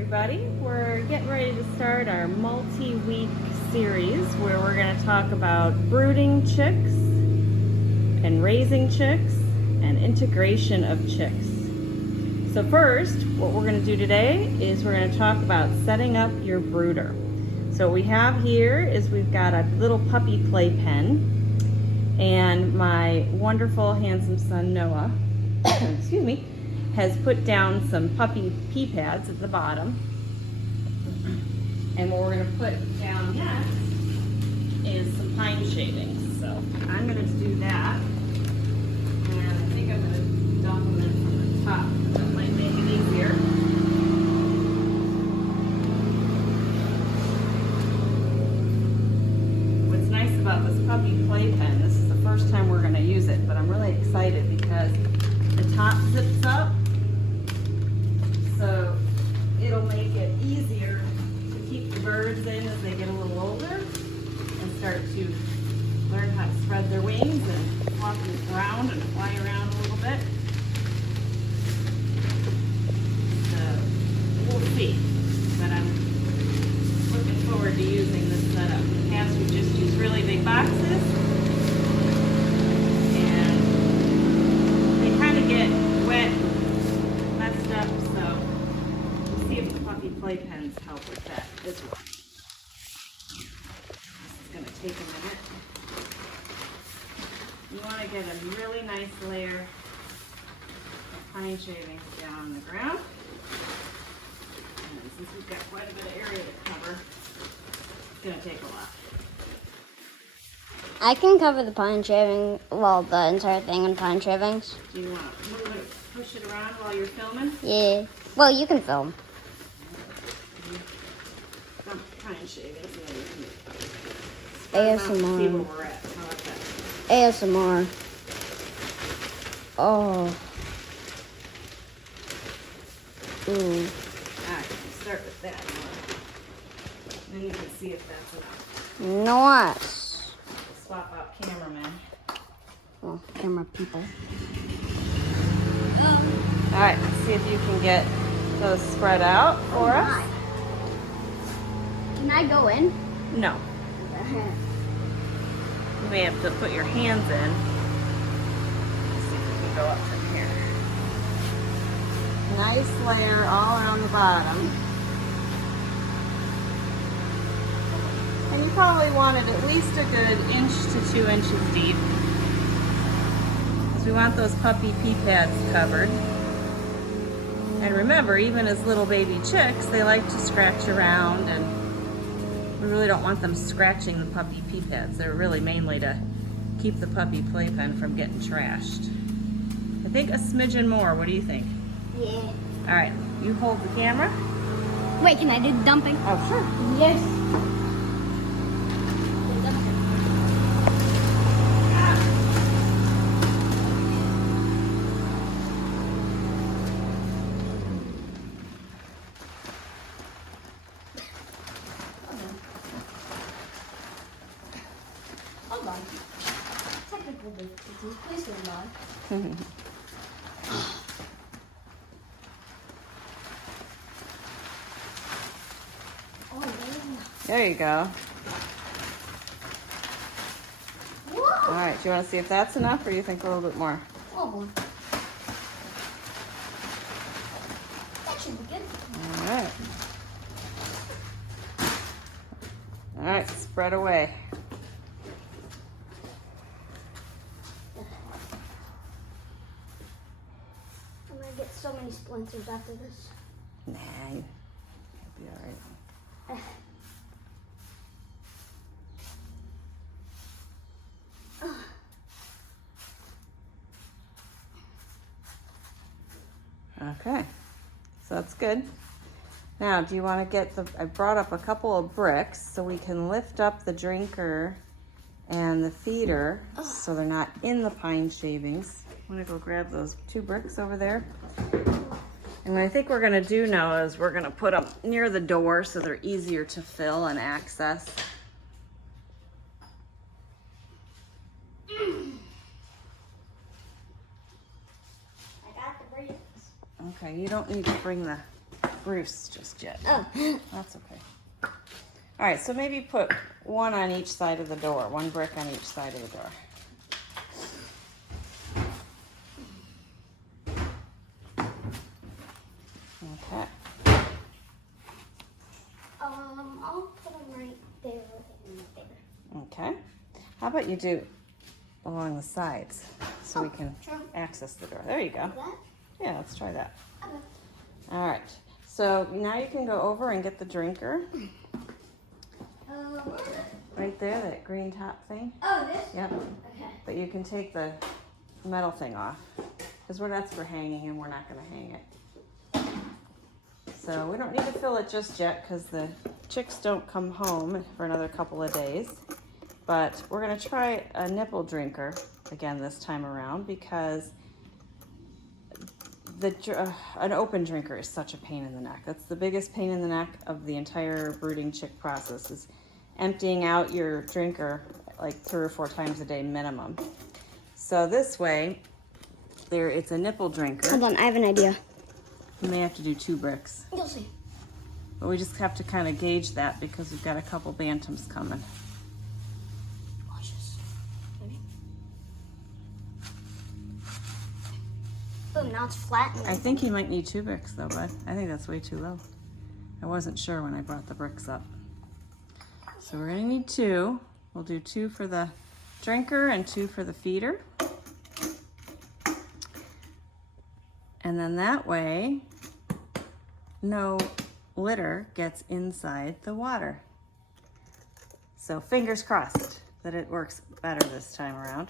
everybody. We're getting ready to start our multi-week series where we're going to talk about brooding chicks and raising chicks and integration of chicks. So first, what we're going to do today is we're going to talk about setting up your brooder. So what we have here is we've got a little puppy playpen, and my wonderful handsome son Noah excuse me, has put down some puppy pee pads at the bottom. And what we're going to put down next is some pine shavings. So I'm going to do that. And I think I'm going to dump them in from the top. That might make it easier. What's nice about this puppy playpen, this is the first time we're going to use it, but I'm really excited because the top zips up. So it'll make it easier to keep the birds in as they get a little older and start to learn how to spread their wings and walk around and fly around a little bit. So we'll see. But I'm looking forward to using this setup. In the past we just used really big boxes and they kind of get wet, messed up, so we'll see if the puppy playpens help with that as well. This is going to take a minute. You want to get a really nice layer of pine shavings down on the ground. And since we've got quite a bit of area to cover, it's going to take a lot. I can cover the pine shaving, well, the entire thing in pine shavings. Do you want to move it, push it around while you're filming? Yeah. Well, you can film. Dump pine shavings and then you can ASMR. see where we're at. How about that? ASMR. Oh. Ooh. Start with that one. Then you can see if that's enough. Nice. Swap out cameraman. Well, camera people. All right, let's see if you can get those spread out for us. Can I go in? No. You may have to put your hands in. Let's see if we can go up from here. Nice layer all around the bottom. And you probably want it at least a good 1 to 2 inches deep. Because we want those puppy pee pads covered. And remember, even as little baby chicks, they like to scratch around, and we really don't want them scratching the puppy pee pads. They're really mainly to keep the puppy playpen from getting trashed. I think a smidgen more. What do you think? Yeah. All right, you hold the camera. Wait, can I do dumping? Oh, sure. Yes. Hold on. Technical difficulties. Please hold on. There you go. Whoa. All right, do you want to see if that's enough, or do you think a little bit more? Oh, that should be good. All right. All right, spread away. I'm gonna get so many splinters after this. Nah, you'll be all right. Okay, so that's good. Now, do you want to get I brought up a couple of bricks so we can lift up the drinker and the feeder so they're not in the pine shavings. I'm gonna go grab those 2 bricks over there. And what I think we're gonna do now is we're gonna put them near the door so they're easier to fill and access. Okay, you don't need to bring the roost just yet. Oh. That's okay. All right, so maybe put one on each side of the door, one brick on each side of the door. Okay. I'll put them right there and there. Okay. How about you do along the sides so we can sure. access the door. There you go. That? Yeah, let's try that. Okay. All right. So now you can go over and get the drinker. Where is it? Right there, that green top thing. Oh, this? Yep. Okay. But you can take the metal thing off because that's for hanging and we're not going to hang it. So we don't need to fill it just yet because the chicks don't come home for another couple of days. But we're going to try a nipple drinker again this time around because an open drinker is such a pain in the neck. That's the biggest pain in the neck of the entire brooding chick process, is emptying out your drinker like 3 or 4 times a day minimum. So this way, it's a nipple drinker. Hold on, I have an idea. You may have to do 2 bricks. You'll see. But we just have to kind of gauge that because we've got a couple bantams coming. Watch this. Ready? Boom, now it's flat. I think you might need 2 bricks though, bud. I think that's way too low. I wasn't sure when I brought the bricks up. So we're gonna need 2. We'll do 2 for the drinker and 2 for the feeder. And then that way, no litter gets inside the water. So fingers crossed that it works better this time around.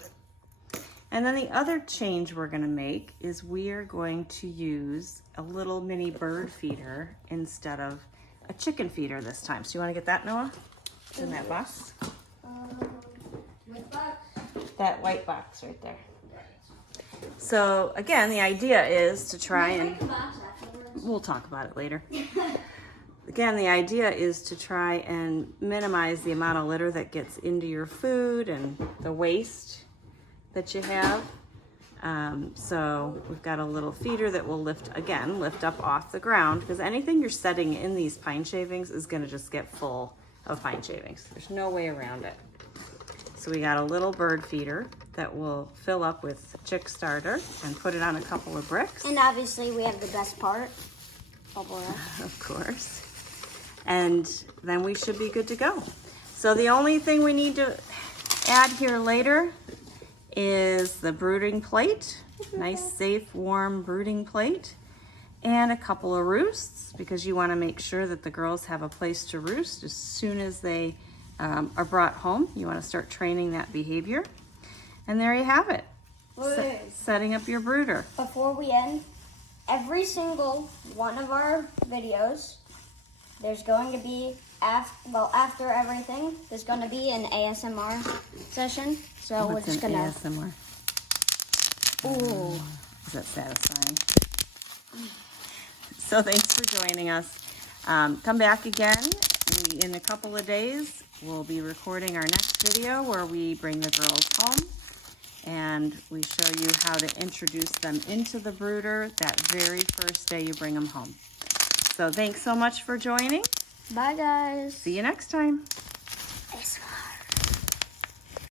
And then the other change we're gonna make is we are going to use a little mini bird feeder instead of a chicken feeder this time. So you wanna get that, Noah? It's in that box. Which box? That white box right there. So again, the idea is to try and, we'll talk about it later. Again, the idea is to try and minimize the amount of litter that gets into your food and the waste that you have. So we've got a little feeder that will lift up off the ground, because anything you're setting in these pine shavings is gonna just get full of pine shavings. There's no way around it. So we got a little bird feeder that will fill up with chick starter and put it on a couple of bricks. And obviously we have the best part. Bubble wrap. Of course. And then we should be good to go. So the only thing we need to add here later is the brooding plate. Nice, safe, warm brooding plate. And a couple of roosts, because you want to make sure that the girls have a place to roost as soon as they are brought home. You want to start training that behavior. And there you have it. Setting up your brooder. Before we end, every single one of our videos, there's going to be, after everything, there's going to be an ASMR session. So we're just going to... ASMR? Ooh. Is that satisfying? So thanks for joining us. Come back again in a couple of days. We'll be recording our next video where we bring the girls home and we show you how to introduce them into the brooder that very first day you bring them home. So thanks so much for joining. Bye, guys. See you next time. ASMR.